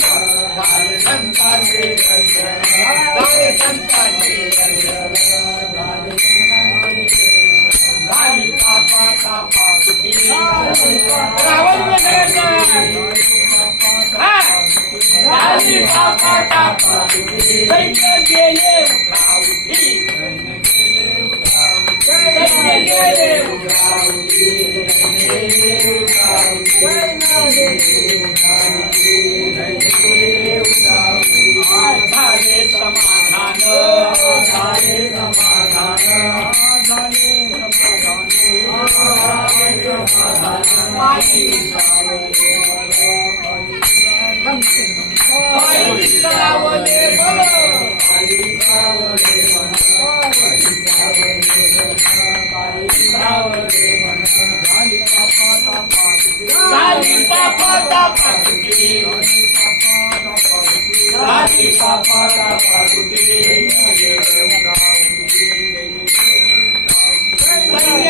झाले संतांचे दर्शन, झाले संतांचे दर्शन, झाली पापाचा पापी रावण झाली पापाचा पापी दैत्य गेले उठावती, दैत्य गेले उठावती, झाले समाधान, झाले समाधान, झाले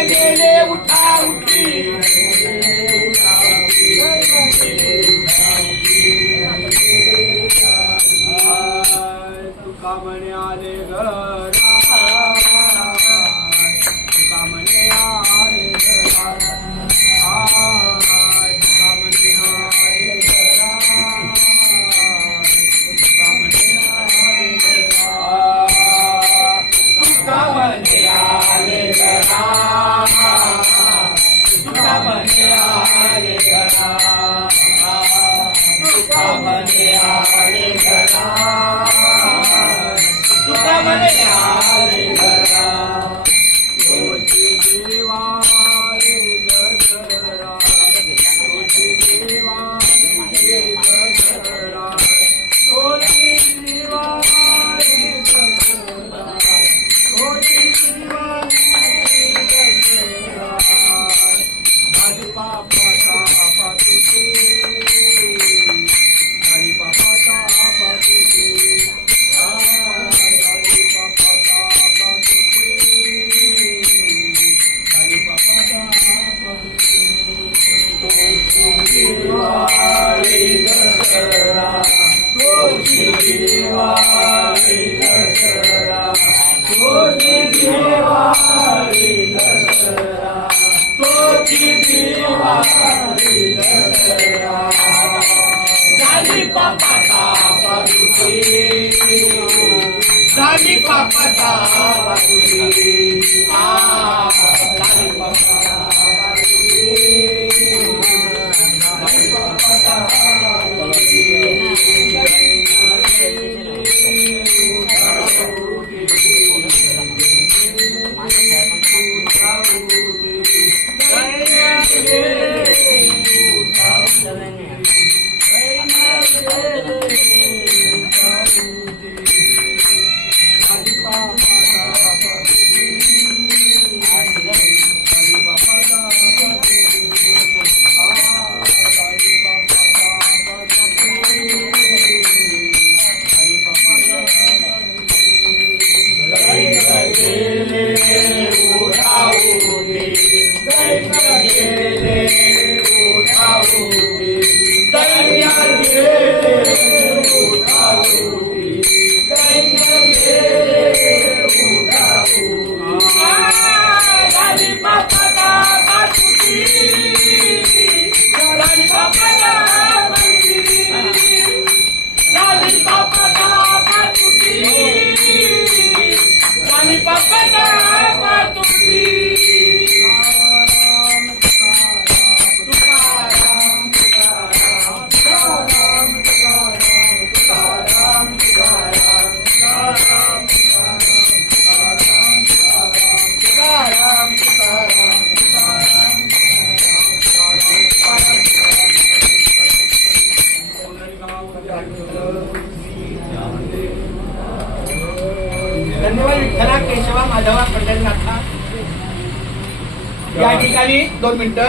गेले उठावती, तुका म्हणे आले घरा, तुका म्हणे आले घरा, तुका म्हणे आले घरा, तुका म्हणे आले घरा, तुका म्हणे आले घरा, तुका म्हणे आले घरा, तुका म्हणे आले घरा, तुका म्हणे आले घरा, तुझी देवा रे दसरा, तुझी देवा रे दसरा, तुझी देवा रे दसरा, तुझी देवा रे दसरा, झाली पापाचा पातुकी, झाली पापाचा पातुकी, झाली पापाचा पातुकी, झाली पापाचा पातुकी, तुझी देवा रे दसरा, तुझी देवा रे दसरा, तुझी देवा रे दसरा, तुझी देवा रे दसरा, झाली पापाचा पातुकी, झाली पापाचा पातुकी, झाली पापाचा पातुकी, झाली पापाचा पातुकी, धन्यवाद विठ्ठला केशवा माधवा पंढरीनाथा. या ठिकाणी 2 मिनिटं